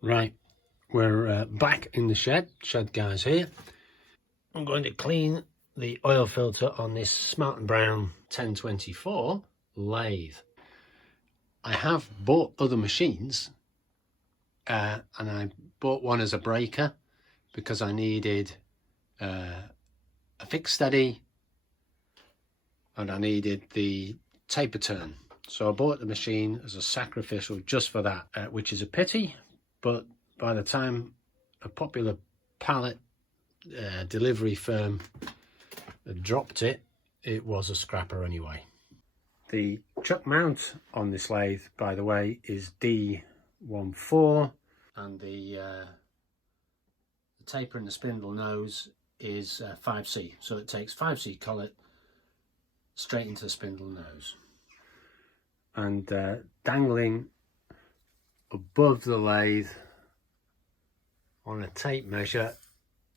Right, we're back in the shed guys here. I'm going to clean the oil filter on this Smart & Brown 1024 lathe. I have bought other machines and I bought one as a breaker because I needed a fixed steady and I needed the taper turn. So I bought the machine as a sacrificial just for that, which is a pity, but by the time a popular pallet delivery firm had dropped it, it was a scrapper anyway. The chuck mount on this lathe, by the way, is D14, and the taper in the spindle nose is 5C, so it takes 5C collet straight into the spindle nose. And dangling above the lathe on a tape measure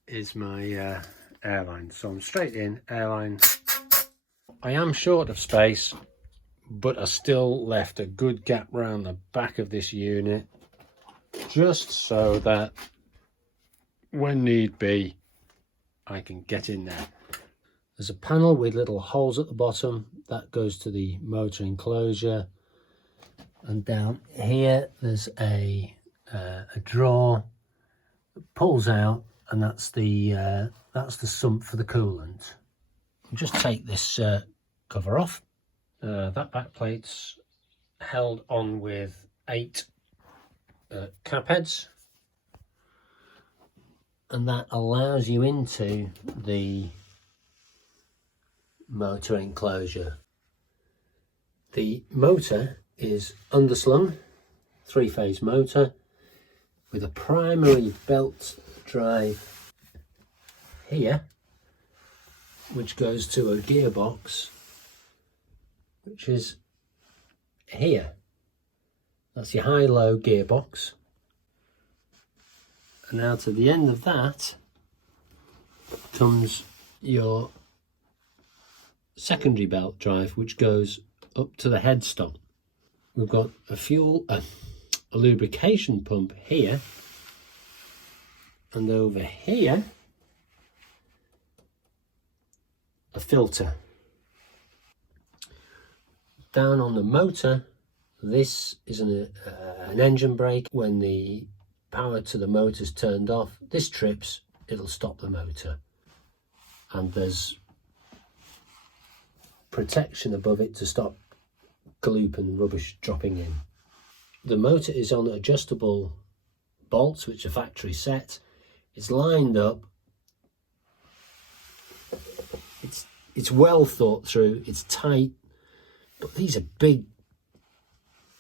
is my airline. So I'm straight in, airline. I am short of space, but I still left a good gap round the back of this unit, just so that when need be, I can get in there. There's a panel with little holes at the bottom that goes to the motor enclosure, and down here there's a drawer that pulls out, and that's the sump for the coolant. I'll just take this cover off. That back plate's held on with 8 cap heads, and that allows you into the motor enclosure. The motor is underslung, 3-phase motor with a primary belt drive here, which goes to a gearbox, which is here. That's your high-low gearbox. And now to the end of that comes your secondary belt drive, which goes up to the headstock. We've got a lubrication pump here, and over here a filter. Down on the motor, this is an engine brake. When the power to the motor is turned off, this trips, it'll stop the motor, and there's protection above it to stop gloop and rubbish dropping in. The motor is on adjustable bolts, which are factory set. It's lined up. It's well thought through. It's tight, but these are big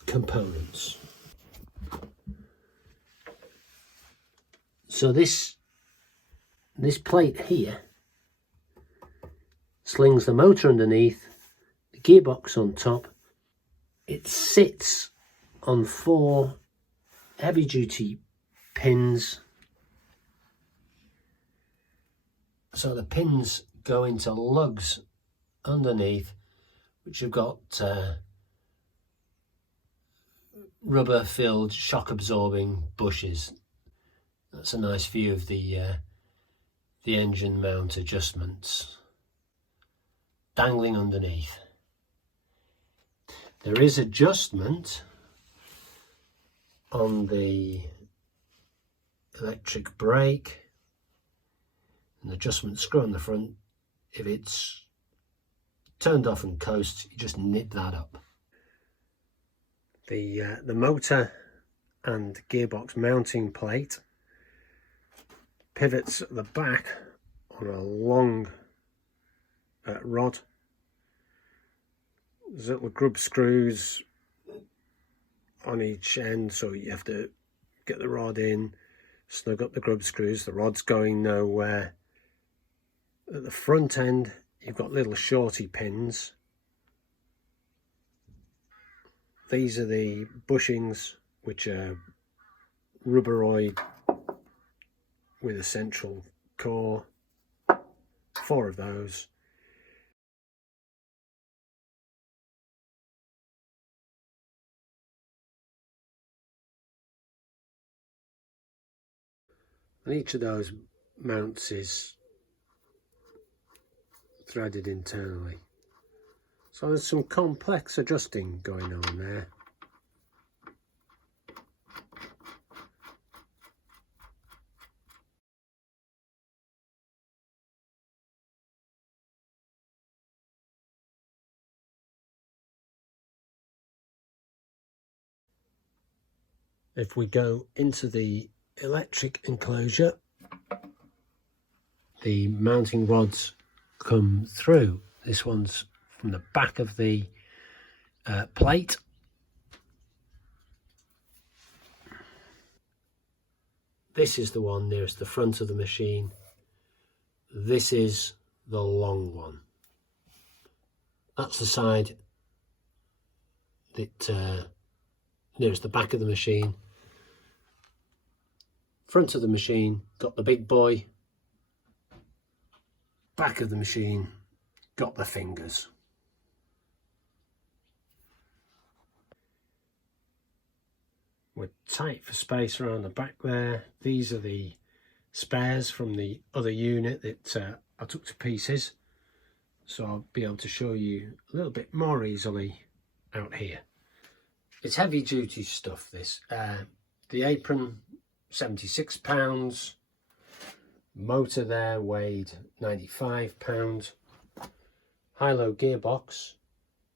components. So this plate here slings the motor underneath, the gearbox on top. It sits on 4 heavy-duty pins. So the pins go into lugs underneath, which have got rubber-filled, shock-absorbing bushes. That's a nice view of the engine mount adjustments dangling underneath. There is adjustment on the electric brake, an adjustment screw on the front. If it's turned off and coast, you just nip that up. The motor and gearbox mounting plate pivots at the back on a long rod. There's little grub screws on each end, so you have to get the rod in, snug up the grub screws. The rod's going nowhere. At the front end, you've got little shorty pins. These are the bushings, which are rubberoid with a central core. 4 of those. and each of those mounts is threaded internally. So there's some complex adjusting going on there. If we go into the electric enclosure, the mounting rods come through. This one's from the back of the plate. This is the one nearest the front of the machine. This is the long one. That's the side that nearest the back of the machine. Front of the machine got the big boy. Back of the machine got the fingers. We're tight for space around the back there. These are the spares from the other unit that I took to pieces, so I'll be able to show you a little bit more easily out here. It's heavy duty stuff, this. The apron, 76 pounds. Motor there weighed 95 pounds. High-low gearbox,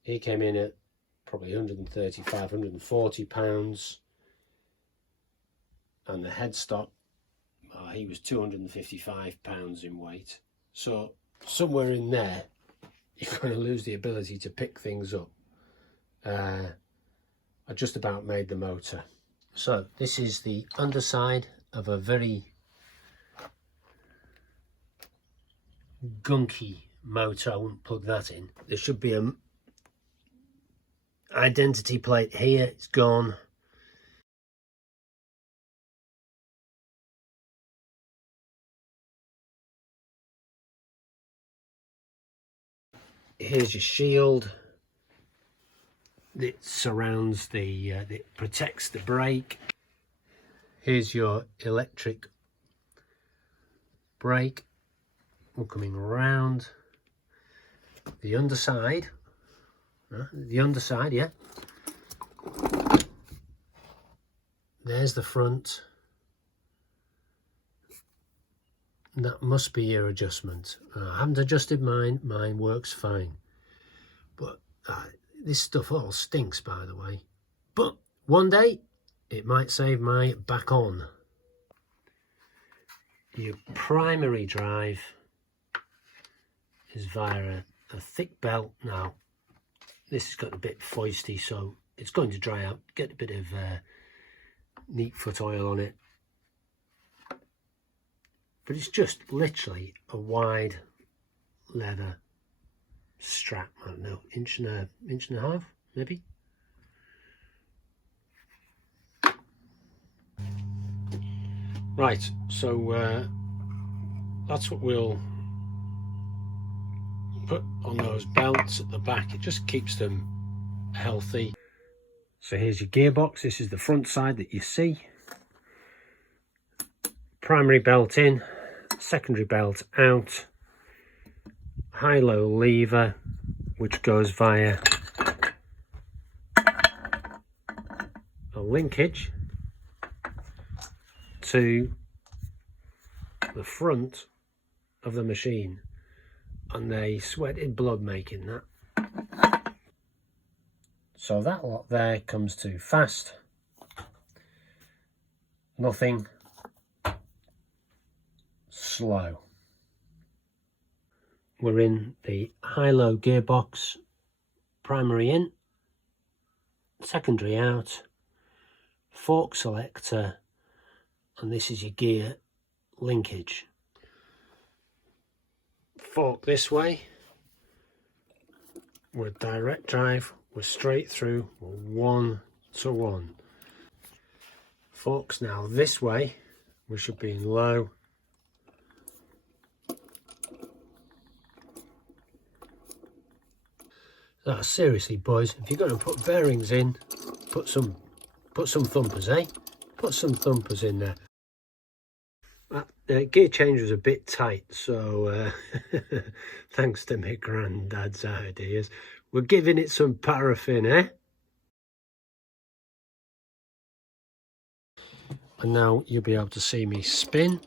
he came in at probably 135, 140 pounds. And the headstock, he was 255 pounds in weight. So somewhere in there, you're going to lose the ability to pick things up. I just about made the motor. So this is the underside of a very gunky motor. I wouldn't plug that in. There should be a identity plate here. It's gone. Here's your shield that surrounds that protects the brake. Here's your electric brake. We're coming around the underside. Yeah. There's the front. That must be your adjustment. I haven't adjusted mine. Mine works fine. But this stuff all stinks, by the way. But one day, it might save my back on. Your primary drive is via a thick belt. Now, this has got a bit foisty, so it's going to dry out. Get a bit of neat foot oil on it. But it's just literally a wide leather strap. I don't know, inch and a half, maybe. Right, so that's what we'll put on those belts at the back. It just keeps them healthy. So here's your gearbox. This is the front side that you see. Primary belt in, secondary belt out, high-low lever which goes via a linkage to the front of the machine, and they sweated blood making that. So that lot there comes to fast, nothing, slow. We're in the high-low gearbox, primary in, secondary out, fork selector, and this is your gear linkage. Fork this way, we're direct drive, we're straight through, we're 1-to-1. Forks now this way, we should be in low. Seriously, boys, if you're going to put bearings in, put some thumpers, eh? Put some thumpers in there. That gear change was a bit tight, so thanks to my granddad's ideas, we're giving it some paraffin, eh? And now you'll be able to see me spin.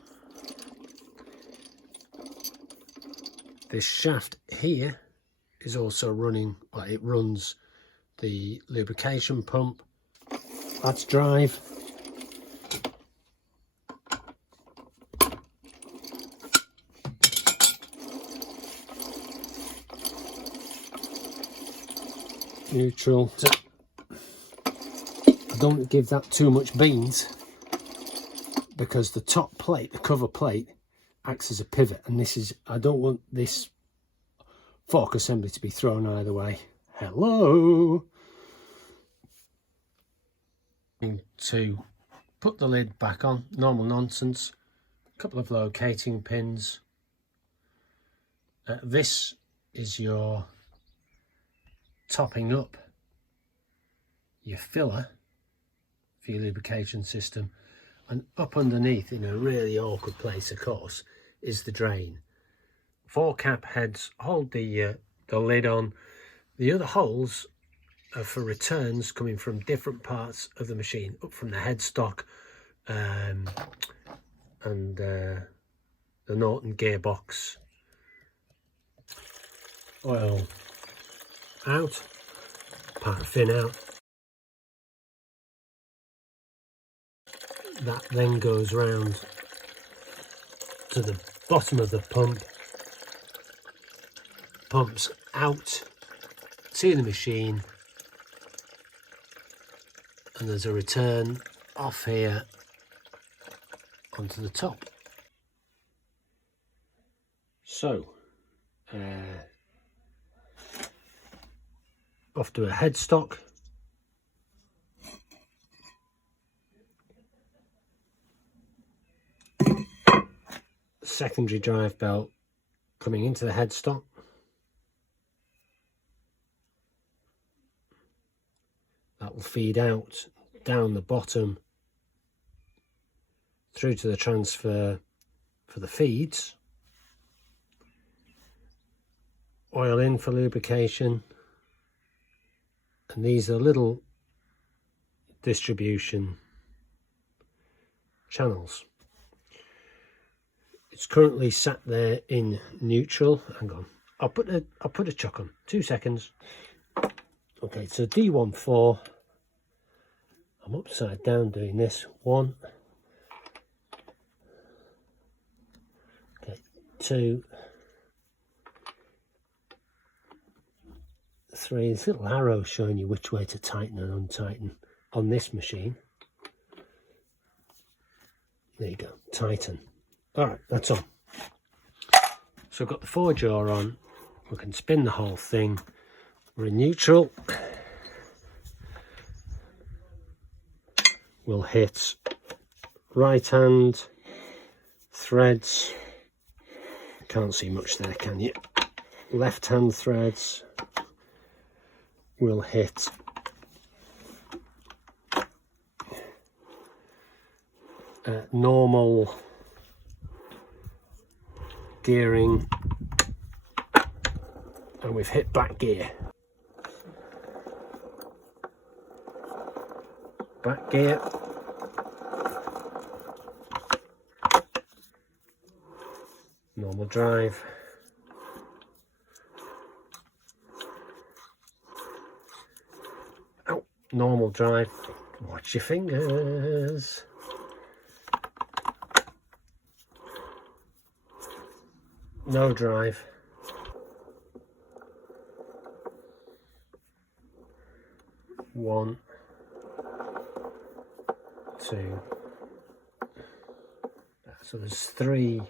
This shaft here is also running, well, it runs the lubrication pump. That's drive. Neutral. I don't give that too much beans because the top plate, the cover plate, acts as a pivot, and this is, I don't want this fork assembly to be thrown either way. Hello. To put the lid back on, normal nonsense, a couple of locating pins. This is your topping up your filler for your lubrication system, and up underneath, in a really awkward place of course, is the drain. 4 cap heads hold the lid on. The other holes are for returns coming from different parts of the machine, up from the headstock and the Norton gearbox. Oil out, paraffin out. That then goes round to the bottom of the pump, pumps out to the machine, and there's a return off here onto the top. So off to a headstock. Secondary drive belt coming into the headstock. That will feed out down the bottom through to the transfer for the feeds. Oil in for lubrication. And these are little distribution channels. It's currently sat there in neutral. Hang on, I'll put a chuck on. 2 seconds. Okay, so D14. I'm upside down doing this. 1. Okay, 2. 3. This little arrow showing you which way to tighten and untighten on this machine. There you go, tighten. Alright, that's on. So I've got the 4-jaw on. We can spin the whole thing. We're in neutral. We'll hit right hand threads. Can't see much there, can you? Left hand threads. We'll hit normal gearing, and we've hit back gear. Back gear. Normal drive. Oh, normal drive. Watch your fingers. No drive. One, 2. So there's 3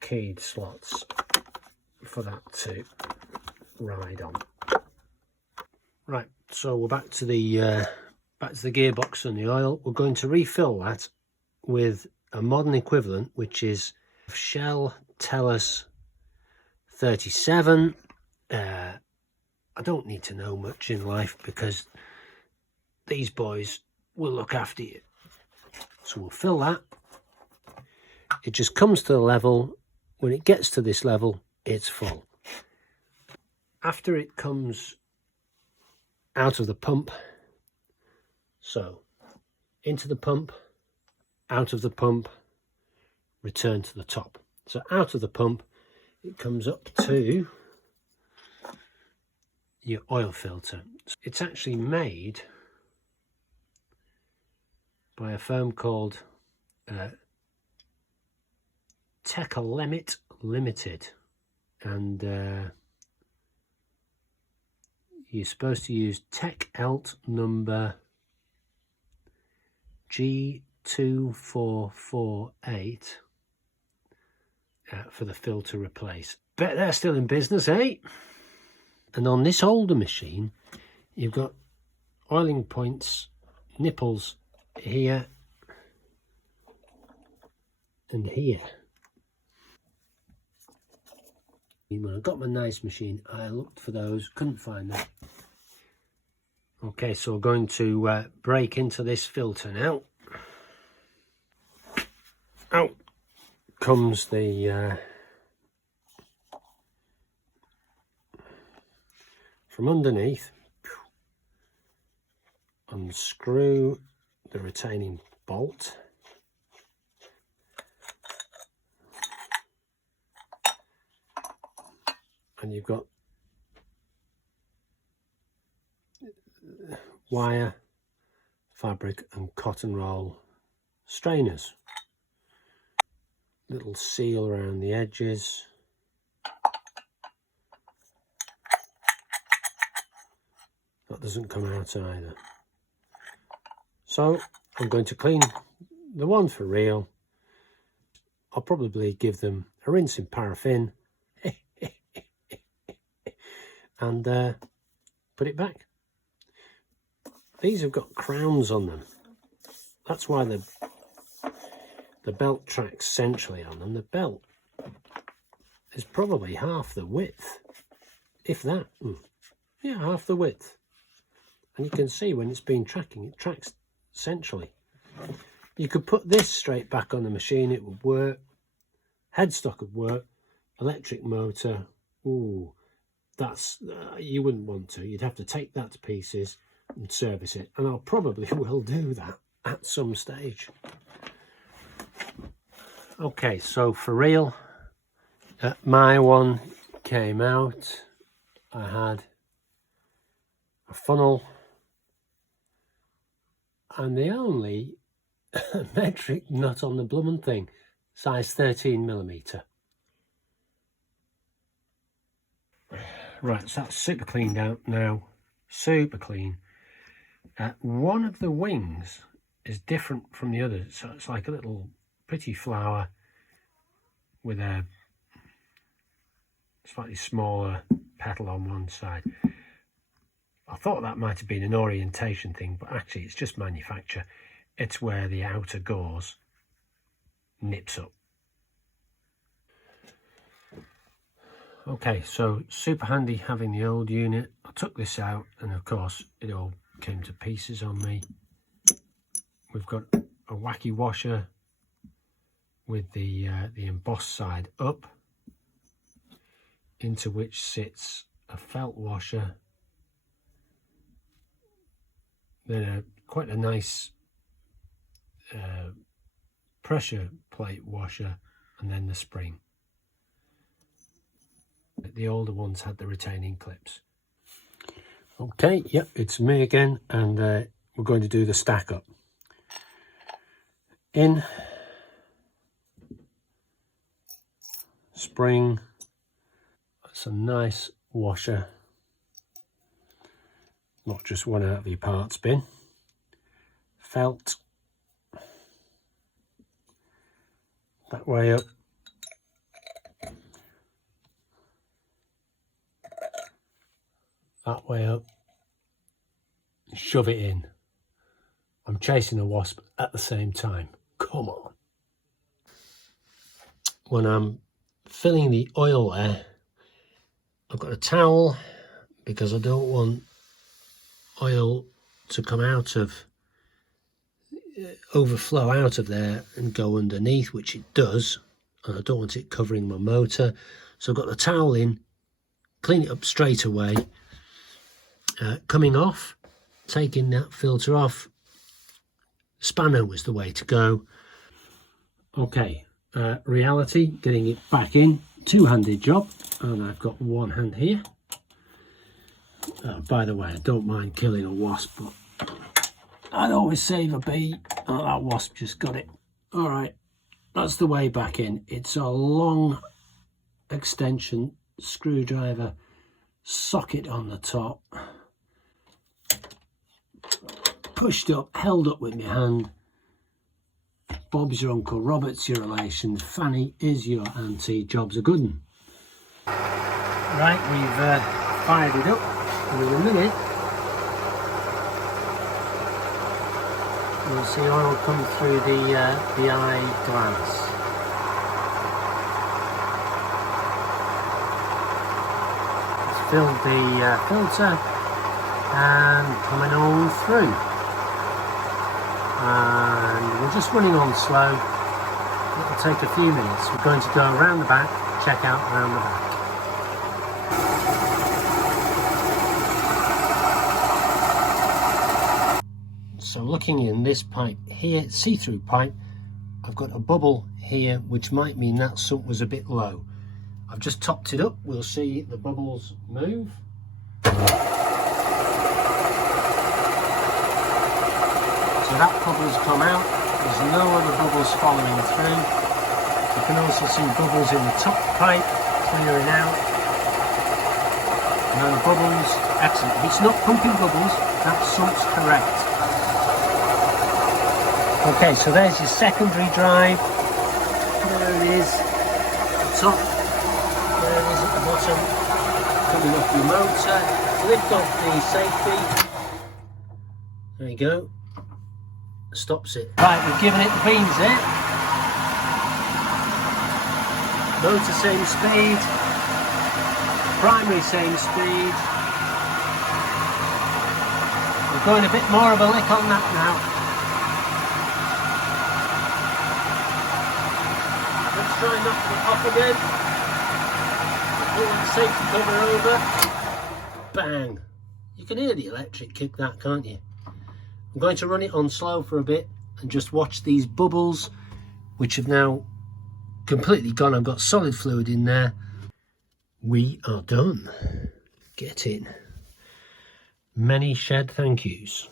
keyed slots for that to ride on. Right, so we're back to the gearbox and the oil. We're going to refill that with a modern equivalent, which is Shell Tellus 37. I don't need to know much in life because these boys will look after you. So we'll fill that It just comes to the level. When it gets to this level, it's full. After it comes out of the pump, so into the pump, out of the pump, return to the top. So out of the pump, it comes up to your oil filter. It's actually made by a firm called Tecalemit Limited, and you're supposed to use Tech Elt number G2448 for the filter replace. Bet they're still in business, eh? And on this older machine, you've got oiling points, nipples here and here. When I got my nice machine, I looked for those, couldn't find them. Okay, so we're going to break into this filter now. Out comes the from underneath. Unscrew the retaining bolt. And you've got wire, fabric and cotton roll strainers. Little seal around the edges. That doesn't come out either. So I'm going to clean the one for real. I'll probably give them a rinse in paraffin and put it back. These have got crowns on them. That's why the belt tracks centrally on them. The belt is probably half the width, if that. Yeah, half the width. And you can see when it's been tracking, it tracks centrally. You could put this straight back on the machine, it would work. Headstock would work. Electric motor, ooh, that's, you wouldn't want to. You'd have to take that to pieces and service it. And I'll probably will do that at some stage. Okay, so for real, my one came out. I had a funnel and the only metric nut on the blooming thing, size 13mm. Right, so that's super cleaned out now, super clean. One of the wings is different from the others, so it's like a little pretty flower with a slightly smaller petal on one side. I thought that might have been an orientation thing, but actually it's just manufacture. It's where the outer gauze nips up. Okay, so super handy having the old unit. I took this out and of course it all came to pieces on me. We've got a wacky washer with the embossed side up, into which sits a felt washer, then quite a nice pressure plate washer, and then the spring. The older ones had the retaining clips. Okay, yep, it's me again, and we're going to do the stack up. In, spring, that's a nice washer, not just one out of your parts bin. Felt, that way up. That way up, shove it in. I'm chasing a wasp at the same time. Come on. When I'm filling the oil there, I've got a towel because I don't want oil to come out of overflow out of there and go underneath, which it does, and I don't want it covering my motor. So I've got the towel in, clean it up straight away, coming off, taking that filter off. Spanner was the way to go. Okay, reality, getting it back in, two-handed job, and I've got one hand here. By the way, I don't mind killing a wasp, but I'd always save a bee. Oh, that wasp just got it. All right, that's the way back in. It's a long extension screwdriver socket on the top, pushed up, held up with my hand. Bob's your uncle, Robert's your relation, Fanny is your auntie. Job's a good one. Right, we've fired it up, and in a minute you'll see oil come through the eye glass. It's filled the filter and coming on through. And we're just running on slow. It'll take a few minutes. We're going to go around the back, check out around the back. So looking in this pipe here, see-through pipe, I've got a bubble here, which might mean that sump was a bit low. I've just topped it up. We'll see the bubbles move. So that bubble's come out, there's no other bubbles following through. You can also see bubbles in the top pipe, clearing out. No bubbles, excellent. If it's not pumping bubbles, that sump's correct. Okay, so there's your secondary drive. There it is at the top, there it is at the bottom. Coming off your motor, lift off the safety. There you go. Stops it. Right, we've given it the beans there. Motor same speed, primary same speed. We're going a bit more of a lick on that now. Let's try and knock the pop again. Pull the safety cover over. Bang! You can hear the electric kick that, can't you? I'm going to run it on slow for a bit and just watch these bubbles, which have now completely gone. I've got solid fluid in there. We are done. Get in. Many shed thank yous.